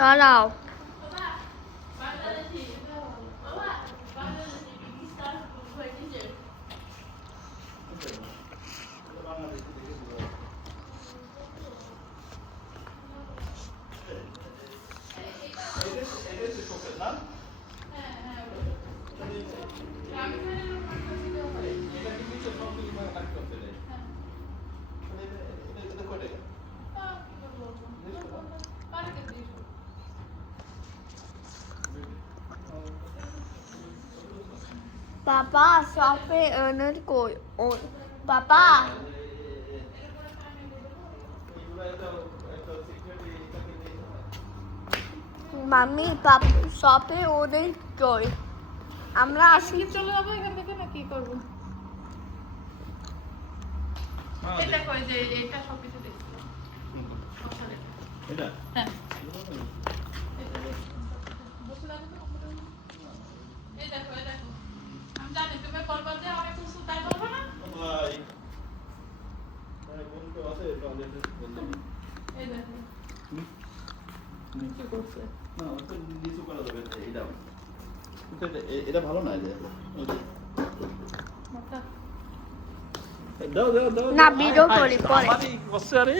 দাঁড়াও পাপা শপে এনে কই পাপা মাম্মি পাপ শপে ওদের কই আমরা আসি চলে যাবো এখান থেকে না কি করবো এই দেখো এই যে এটা সব কিছু দেখছি এটা হ্যাঁ আমি জানি তুমি বলবা যে অনেক কিছু তাই বলবো না ভাই কোন তো আছে তাহলে বলতে এই দেখো কি করছে না তো নিচু করা যাবে এটা এটা ভালো না যে মাথা দাও দাও দাও না ভিডিও করি পরে আমারই বসে আরে